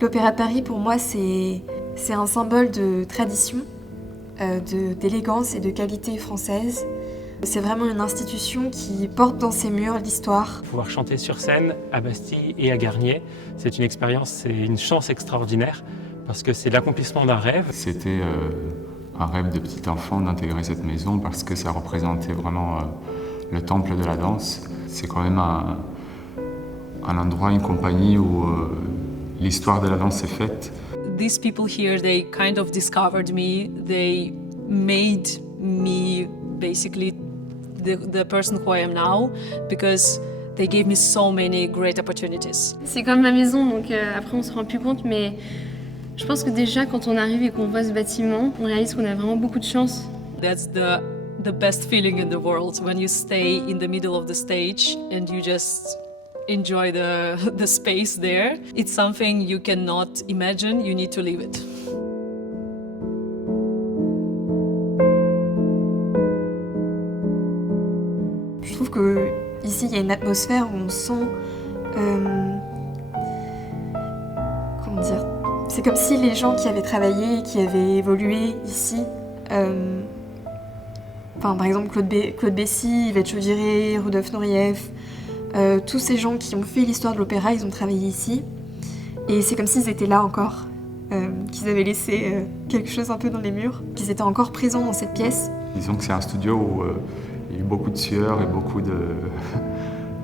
L'Opéra de Paris, pour moi, c'est un symbole de tradition, d'élégance et de qualité française. C'est vraiment une institution qui porte dans ses murs l'histoire. Pouvoir chanter sur scène à Bastille et à Garnier, c'est une expérience, c'est une chance extraordinaire parce que c'est l'accomplissement d'un rêve. C'était un rêve de petit enfant d'intégrer cette maison parce que ça représentait vraiment le temple de la danse. C'est quand même un endroit, une compagnie où l'histoire de la danse est faite. These people here, they kind of discovered me. They made me basically the person who I am now because they gave me so many great opportunities. C'est comme ma maison, donc après on se rend plus compte, mais je pense que déjà quand on arrive et qu'on voit ce bâtiment, on réalise qu'on a vraiment beaucoup de chance. That's the best feeling in the world when you stay in the middle of the stage and you just enjoy the space there. It's something you cannot imagine, you need to live it. Je trouve qu'ici, il y a une atmosphère où on sent... comment dire? C'est comme si les gens qui avaient travaillé, qui avaient évolué ici... par exemple, Claude Bessy, Yvette Chauviré, Rudolf Nureyev... tous ces gens qui ont fait l'histoire de l'opéra, ils ont travaillé ici. Et c'est comme s'ils étaient là encore, qu'ils avaient laissé quelque chose un peu dans les murs, qu'ils étaient encore présents dans cette pièce. Disons que c'est un studio où il y a eu beaucoup de sueur et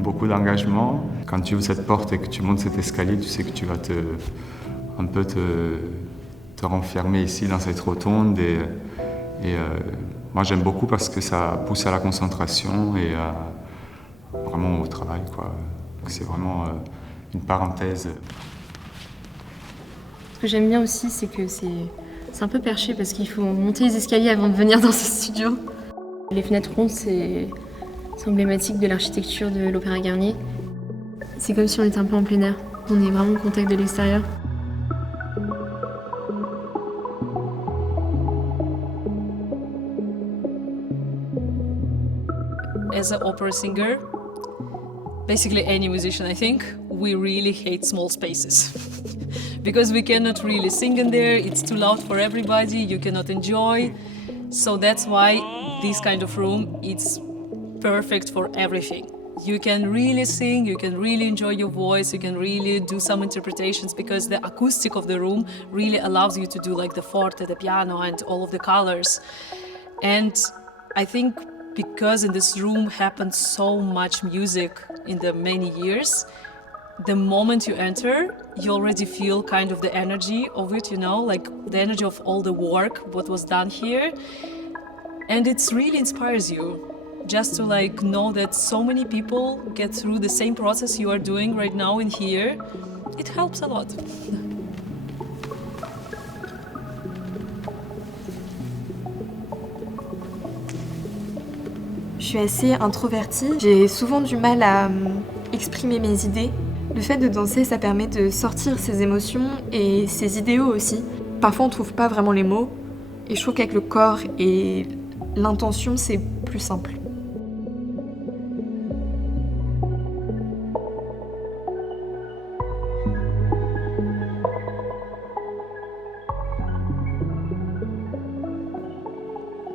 beaucoup d'engagement. Quand tu ouvres cette porte et que tu montes cet escalier, tu sais que tu vas te renfermer ici dans cette rotonde. Moi j'aime beaucoup parce que ça pousse à la concentration et vraiment au travail, quoi. Donc c'est vraiment une parenthèse. Ce que j'aime bien aussi, c'est que c'est un peu perché parce qu'il faut monter les escaliers avant de venir dans ce studio. Les fenêtres rondes, c'est emblématique de l'architecture de l'Opéra Garnier. C'est comme si on était un peu en plein air. On est vraiment au contact de l'extérieur. As an opera singer, basically any musician, I think, we really hate small spaces. Because we cannot really sing in there, it's too loud for everybody, you cannot enjoy. So that's why this kind of room, it's perfect for everything. You can really sing, you can really enjoy your voice, you can really do some interpretations because the acoustic of the room really allows you to do like the forte, the piano and all of the colors. And I think because in this room happened so much music in the many years, the moment you enter, you already feel kind of the energy of it, you know, like the energy of all the work, what was done here. And it really inspires you just to like know that so many people get through the same process you are doing right now in here. It helps a lot. Je suis assez introvertie, j'ai souvent du mal à exprimer mes idées. Le fait de danser, ça permet de sortir ses émotions et ses idéaux aussi. Parfois, on trouve pas vraiment les mots, et je trouve qu'avec le corps et l'intention, c'est plus simple.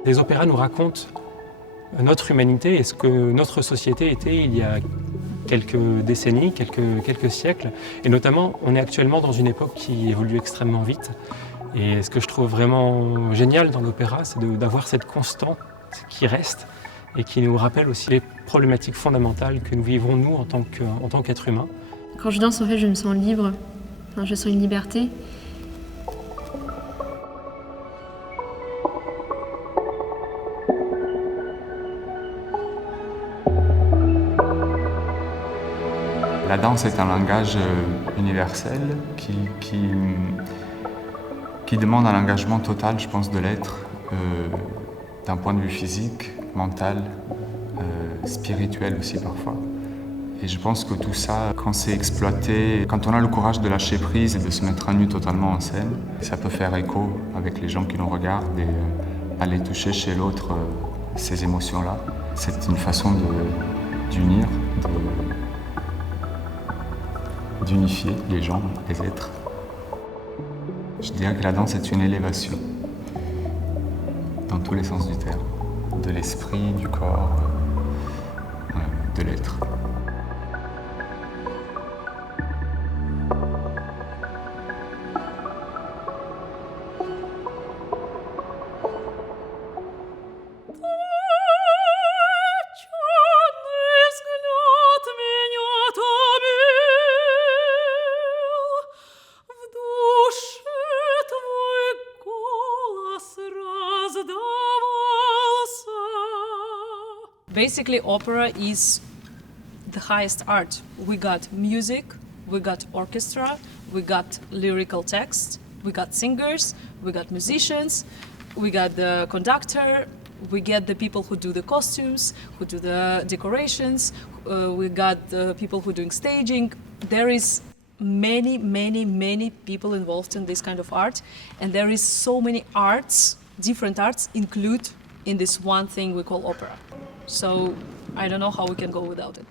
Les opéras nous racontent notre humanité et ce que notre société était il y a quelques décennies, quelques siècles. Et notamment, on est actuellement dans une époque qui évolue extrêmement vite. Et ce que je trouve vraiment génial dans l'opéra, c'est d'avoir cette constante qui reste et qui nous rappelle aussi les problématiques fondamentales que nous vivons, nous, en tant qu'êtres humains. Quand je danse, en fait, je me sens libre. Enfin, je sens une liberté. La danse est un langage universel qui demande un engagement total, je pense, de l'être, d'un point de vue physique, mental, spirituel aussi parfois. Et je pense que tout ça, quand c'est exploité, quand on a le courage de lâcher prise et de se mettre à nu totalement en scène, ça peut faire écho avec les gens qui nous regardent et aller toucher chez l'autre ces émotions-là. C'est une façon d'unir, d'unifier les gens, les êtres. Je dirais que la danse est une élévation, dans tous les sens du terme, de l'esprit, du corps, de l'être. Basically, opera is the highest art. We got music, we got orchestra, we got lyrical text, we got singers, we got musicians, we got the conductor, we get the people who do the costumes, who do the decorations, we got the people who are doing staging. There is many people involved in this kind of art, and there is so many arts, different arts include in this one thing we call opera. So I don't know how we can go without it.